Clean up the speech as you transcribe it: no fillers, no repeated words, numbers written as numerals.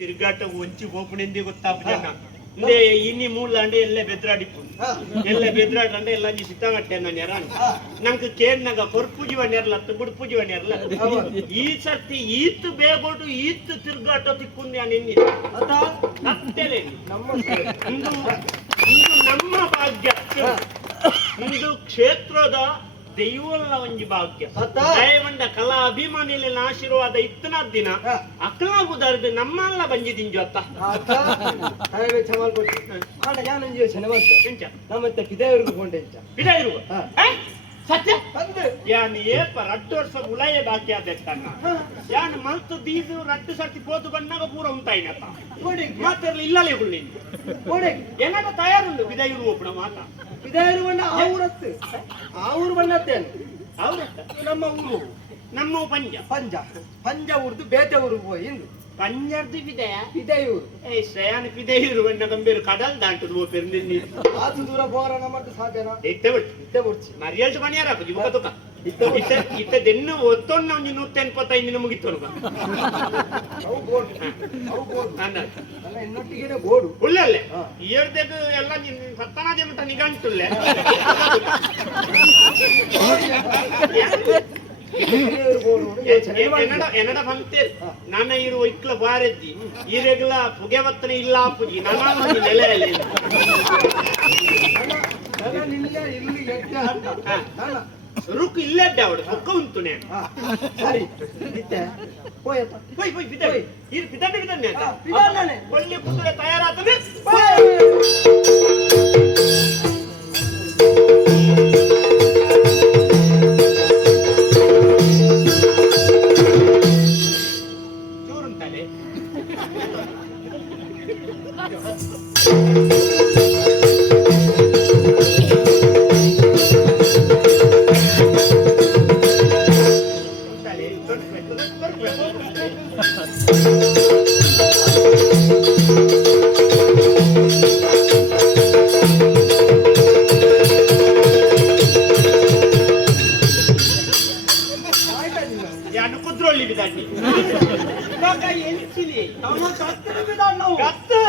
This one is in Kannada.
ತಿರುಗಾಟ ಒಂಚಿ ಓಪಣಿಂದಿ ಗೊತ್ತಾಪ ಜನ ಇಂದೇ ಇನ್ನಿ ಮೂಲಾಂಡೆ ಎಲ್ಲೇ ಬೆದ್ರಾಡಿಪ್ಪು ಎಲ್ಲೇ ಬೆದ್ರಾಡಂಡೆ ಎಲ್ಲ ನೀ ಸಿತ್ತಾಗಟ್ಟೆ ನಾನು ಯಾರ ನಂಗೆ ಕೇರ್ನಾಗ ಕೊರ್ಪುಜಿವ ನೆರ್ಲತ್ತು ಬುಡ್ಪುಜಿವ ನೆರ್ಲ ಈ ಸರ್ತಿ ಈತ್ ಬೇಗೋಡು ಈತ್ ತಿರುಗಾಟ ತಿಕ್ಕೊಂಡೆ ನಿನ್ನೆ ಅತ್ತೇಲೆ ಇಂದು ನಮ್ಮ ಭಾಗ್ಯ ಇಂದು ಕ್ಷೇತ್ರದ ದೈವಲ್ಲ ಒಂಜಿ ಭಾಗ್ಯ ದಯವಂಡ ಕಲಾ ಅಭಿಮಾನಿಲಿನ ಆಶೀರ್ವಾದ ಇತ್ತನ ದಿನ ಅಕ್ಕಲಾಗುದಾರ್ದು ನಮ್ಮಲ್ಲ ಬಂಜಿದಿಂಜು ಅತ್ತ ನಮ್ಮತ್ತೆ ಪಿದಾಯವ್ರಿಗೆ ಕೊಂಡೆ ಪಿದಾಯಿರುವ ಸತ್ಯ ಯಾನ್ ಏಪ 2 ವರ್ಷ ಉಳಯೇ ಬಾಕಿ ಆದೆತ್ತಣ್ಣ ಯಾನ್ ಮಲ್ತು ದೀದು 2 ಸರ್ತಿ ಪೋತು ಬಣ್ಣಾಗ ಪೂರ ಉಂಟಾಯಿನತ್ತ ಮಾತಿರ್ಲಿ ಇಲ್ಲಲೇ ಹುಳ್ಳಿ ಏನಾಗ ತಯಾರುಂಡು ಪಿದಾಯಿರು ಒಬ್ಬನ ಮಾತ ಪಿದಾಯರು ಬಣ್ಣ ಆ ಊರು ಬಣ್ಣತ್ತೇನು ಹೌದತ್ತ ನಮ್ಮ ಪಂಜ ಪಂಜ ಪಂಜ ಊರ್ದು ಬೇತೆ ಊರಿಗೆ ಹೋಗಿ ಇಂದು ಪಂಜರ್ದು ಪಿದಾಯೂರು ಶ್ರೇಯಾನ ಪಿದಾಯಿರು ಬಣ್ಣ ಗಂಭೀರ ಕಡಲ್ ದಾಂಟದು ಪೆರ್ನಿಲ್ಲಿ ಆತು ದೂರ ಬೋರಣ ಮತ್ತೆ ಸಾಕೇನಾ ಇತ್ತೆ ಬಿಡ್ತಿ ಮರಿಯಲ್ಸು ಮನೆಯಾರಾಕು ಜುಬಕ ತುಕ ಇತ್ತ ದೆನ್ನು ಒತ್ತೊನ್ನ ಒಂದು 185 ದಿನ ಮುಗಿತು ಇನ್ನೊಟ್ಟಿಗೆ ಬೋಡು ಉಳ್ಳಲ್ಲೇ ಏಳ್ದೆದು ಎಲ್ಲ ಸತ್ತನಾಜೆ ಮಟ್ಟ ನಿಗಂಟುಲ್ಲೆ ಎನ್ನಡ ಬಂತೆ ನನ್ನ ಇರುವ ಇಕ್ಲ ಬಾರೆದ್ದಿ ಈರೆಗ್ಲ ಪುಗೆ ಬತ್ತನೆ ಇಲ್ಲ ಅಪ್ಪುಜಿ ನನ್ನ ನೆಲೆಯಲ್ಲಿ ರುಕ್ ಇಲ್ಲದ್ದೆ ಅವಳು ಪಕ್ಕ ಉಂಟು ಸರಿ ಒಳ್ಳೆ ಕುದುರೆ ತಯಾರಾತನೆ ಚೂರುಂಟಲೆ ಎಲ್ಚಿಲಿ ನಮ್ಮ ಕತ್ತಲು ಬಿಡ ನಾವು ಕತ್ತು